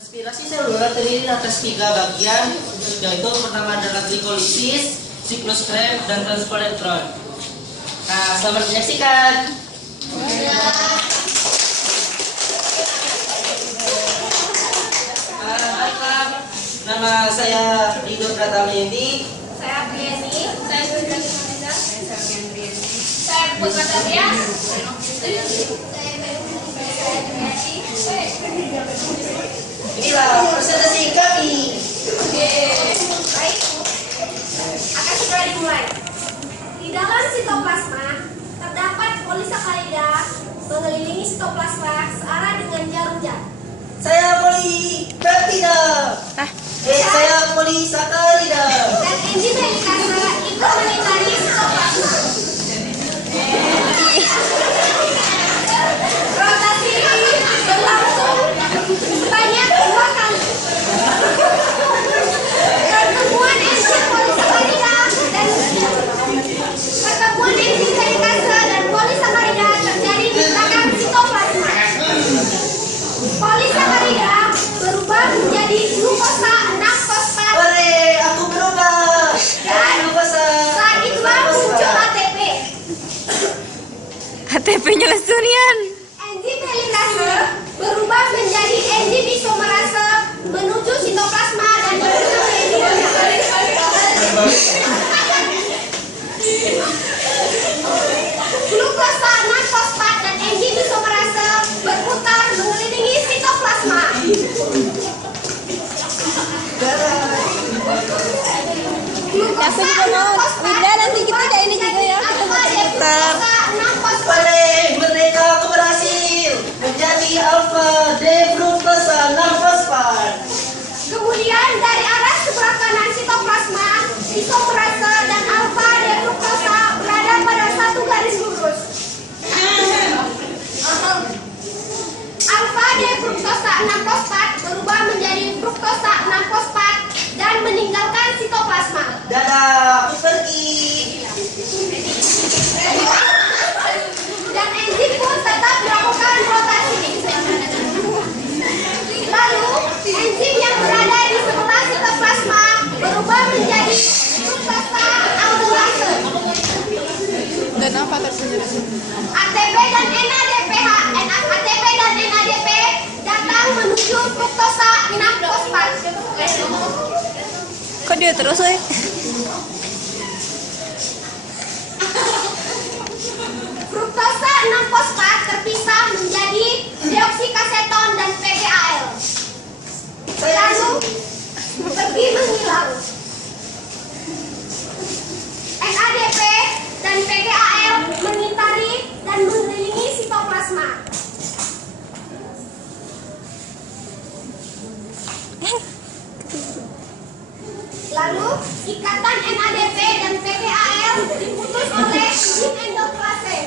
Respirasi seluler terdiri atas 3 bagian, yaitu pertama adalah glikolisis, siklus Krebs, dan transfer elektron. Nah, selamat menyaksikan. Baiklah, nama saya Rido Pratama Yenti. Saya Briani. Saya Sudrati Manenda. Saya Briani. Saya Putra Tabia. Saya Inilah presentasi kami. Baik, akan segera dimulai. Di dalam sitoplasma terdapat polisakarida mengelilingi sitoplasma searah dengan jarum jam. Saya polisakarida. Saya polisakarida. Dan enzim helikase ikut melintasi sitoplasma. Rotasi berlangsung sebanyak 2 kali. Pertemuan enzim polisakarida dan pertemuan enzim helikase dan polisakarida terjadi di belakang sitoplasma. Polisakarida berubah menjadi glukosa 6-fosfat. Ore, aku berubah. Dan saat itulah muncul ATP. ATP-nya lesunian. Enzim helikase berubah menjadi enzim isomerase menuju sitoplasma dan menuju glukosa 6-fosfat dan enzim isomerase berputar mengelilingi sitoplasma. Aku juga mau. Winda, nanti kita ada ini juga ya. Glukosa 6-fosfat. Ore, merdeka, aku berhasil menjadi alfa D-glukosa 6-fosfat. Kemudian dari arah sebelah kanan sitoplasma, isomerase dan alfa D-glukosa berada pada satu garis lurus. Alfa D-glukosa 6-fosfat berubah menjadi fruktosa 6-fosfat dan meninggalkan sitoplasma. Dadah, aku pergi. Dan enzim pun tetap melakukan rotasi. Lalu, enzim yang berada di sebelah sitoplasma berubah menjadi fruktosa aldolase. Dan apa tersenyum? ATP dan NADPH, ATP dan NADP datang menuju fruktosa 6-fosfat. Kok dia terus, weh? Fruktosa 6-fosfat terpisah menjadi deoksikaseton dan PGAL. Lalu pergi menghilang. NADP dan PGAL mengitari dan mengelilingi sitoplasma. Lalu ikatan NADP dan PGAL diputus oleh enzim endoplase.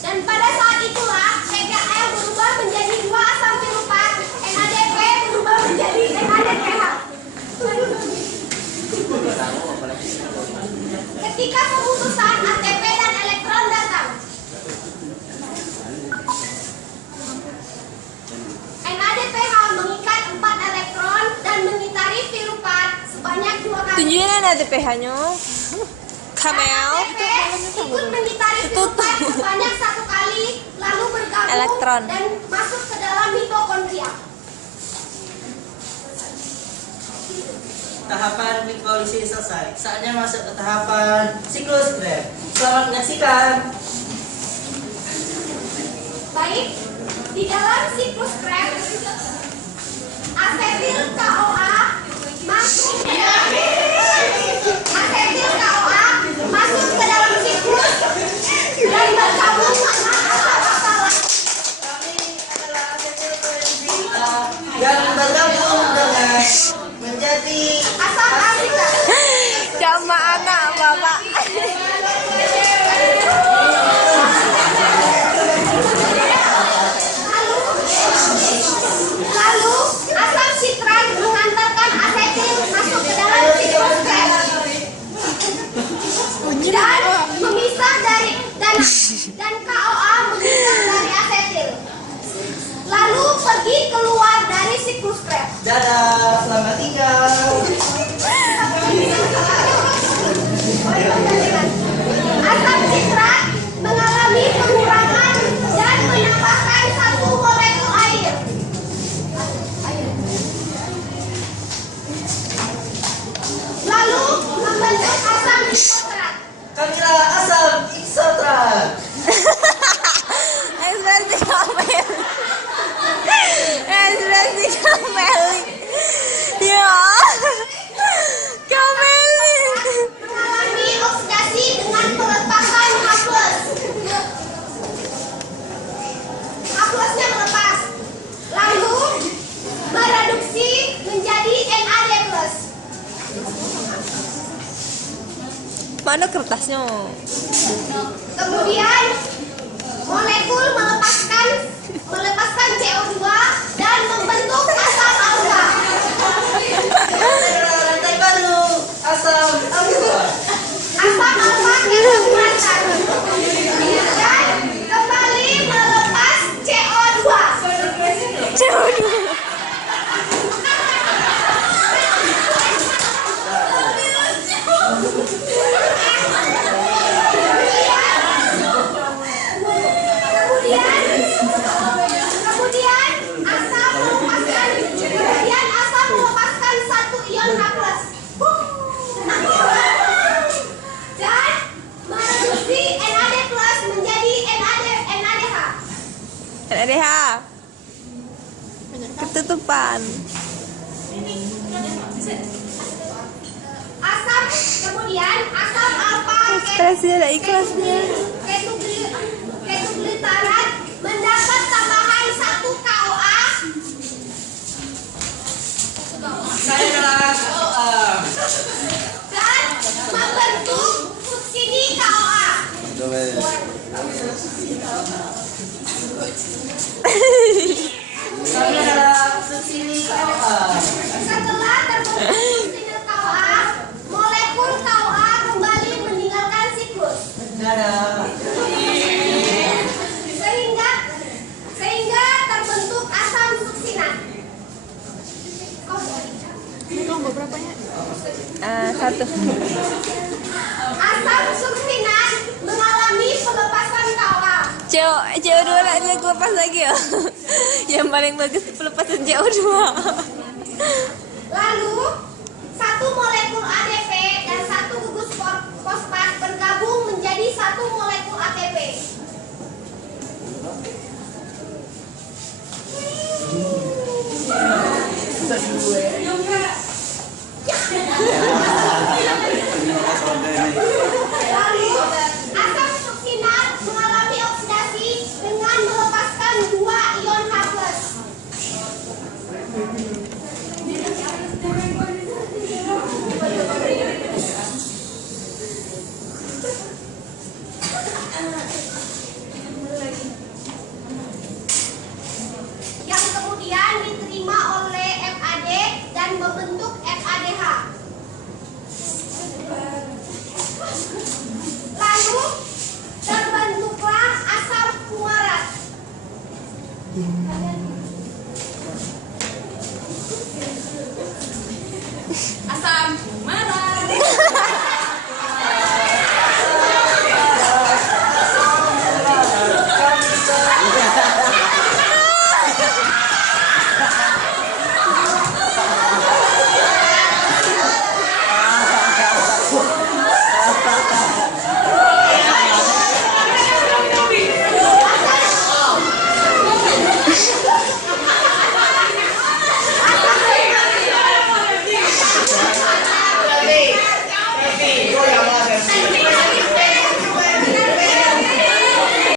Dan pada saat itulah PGAL berubah menjadi 2 asam piruvat, NADP berubah menjadi NADPH. Ketika pemutusan ATP dan elektron datang, NADPH mengikat 4 elektron dan mengitari piruvat sebanyak 2 kali. Tunjukin ATPH-nya. Kamel. ATP ikut mengitari piruvat sebanyak 1 kali, lalu bergabung Elektron. dan masuk ke dalam mitokondria. Tahapan glikolisis selesai. Saatnya masuk ke tahapan siklus Krebs. Selamat menyaksikan. Baik, di dalam siklus Krebs, asetil CoA masuk ke dalam siklus dan bergabung sama asam-asam Kami adalah asetil yang bergabung dengan menjadi asam asita. Sama anak, Bapak. Lalu asam sitrat mengantarkan asetil masuk ke dalam siklus Krebs dan memisah dari dan KOA memisah dari asetil. Lalu pergi Dadah, selamat tinggal. Asam sitrat mengalami pengurangan dan menambahkan satu molekul air. Lalu membentuk asam isotrat. Kamilah asam isotrat. Ekspresi Kameli. Ekspresi Kameli. Ya. Kameli. Mengalami oksidasi dengan pelepasan H+. H+-nya melepas. Lalu mereduksi menjadi NAD+. Mana kertasnya? Kemudian molekul melepaskan CO2 dan membentuk asam alfa. Rantai baru asam alfa. Asam alfa ketepatan dan kembali melepas CO2. CO2. Kemudian asam melepaskan satu ion H+. Dan mereduksi NAD+ menjadi NADH. NADH. Ketutupan. Kemudian asam alfa Ekspresi ada ikhlasnya. ketuglitarat mendapat tambahan satu KOA Saya adalah dan membentuk suksidi KOA. Kami adalah suksidi KOA. Setelah terbentuk suksidi KOA, molekul KOA kembali meninggalkan siklus. Dadah. Sehingga terbentuk asam suksinat. Satu. Asam suksinat mengalami pelepasan KOA. CO2 lagi lepas lagi ya. Yang paling bagus pelepasan CO2. Lalu satu molekul ADP dan satu gugus fosfat bergabung menjadi satu molekul ATP. Lalu asam suksinat mengalami oksidasi dengan melepaskan dua ion H+. Yang kemudian diterima oleh FAD dan membentuk FADH. Lalu terbentuklah asam fumarat. Asam fumarat.